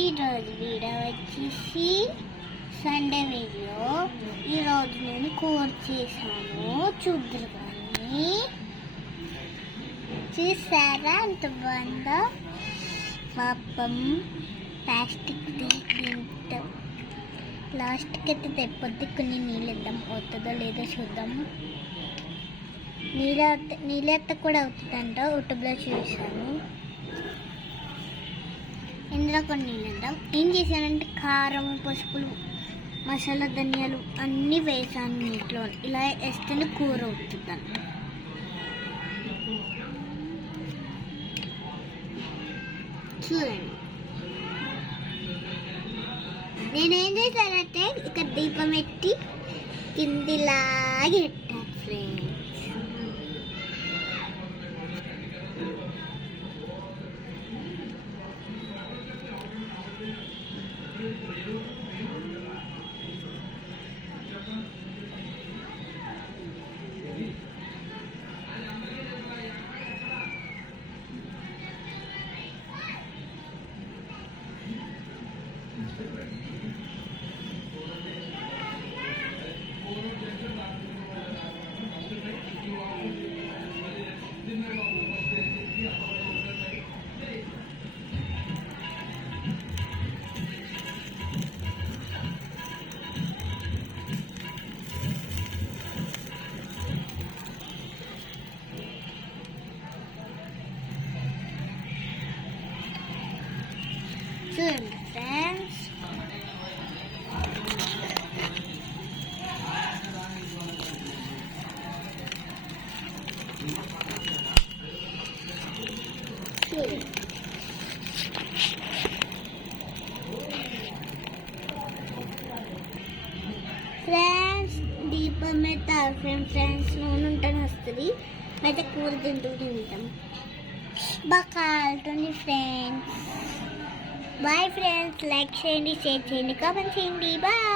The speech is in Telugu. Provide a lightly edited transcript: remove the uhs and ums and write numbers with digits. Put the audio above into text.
ఈరోజు వీడియో వచ్చేసి సండే వీడియో. ఈరోజు నేను కూర చేశాను, చూద్దరు కానీ చూసారా అంత బాగుందో. పాపం ప్లాస్టిక్ దీంతో లాస్ట్కి అయితే తెప్పొద్దు, కొన్ని నీళ్ళు ఇద్దాం, అవుతుందో లేదో చూద్దాం. నీళ్ళెత్త కూడా అవుతుందంట, యూట్యూబ్లో చూసాను. ఇందులో కొన్ని నీళ్ళు వేద్దాం. ఏం చేశానంటే కారం, పసుపులు, మసాలా, ధనియాలు అన్నీ వేసాను నీటిలో. ఇలా వేస్తేనే కూర అవుతుందంట. చూడండి, నేనేం చేశానంటే ఇక్కడ దీపం పెట్టి కిందిలాగే పెట్టాను ఫ్రెండ్స్. చూడండి ఫ్రెండ్స్, ఫ్రెండ్స్ దీపం పెట్టాలి ఫ్రెండ్స్. నూనె ఉంటేనే వస్తుంది, అయితే కూర తింటూ తింటాం. బాగా కాలుతుంది ఫ్రెండ్స్. బాయ్ ఫ్రెండ్స్, లైక్ చేయండి, షేర్ చేయండి, కామెంట్ చేయండి. బాయ్.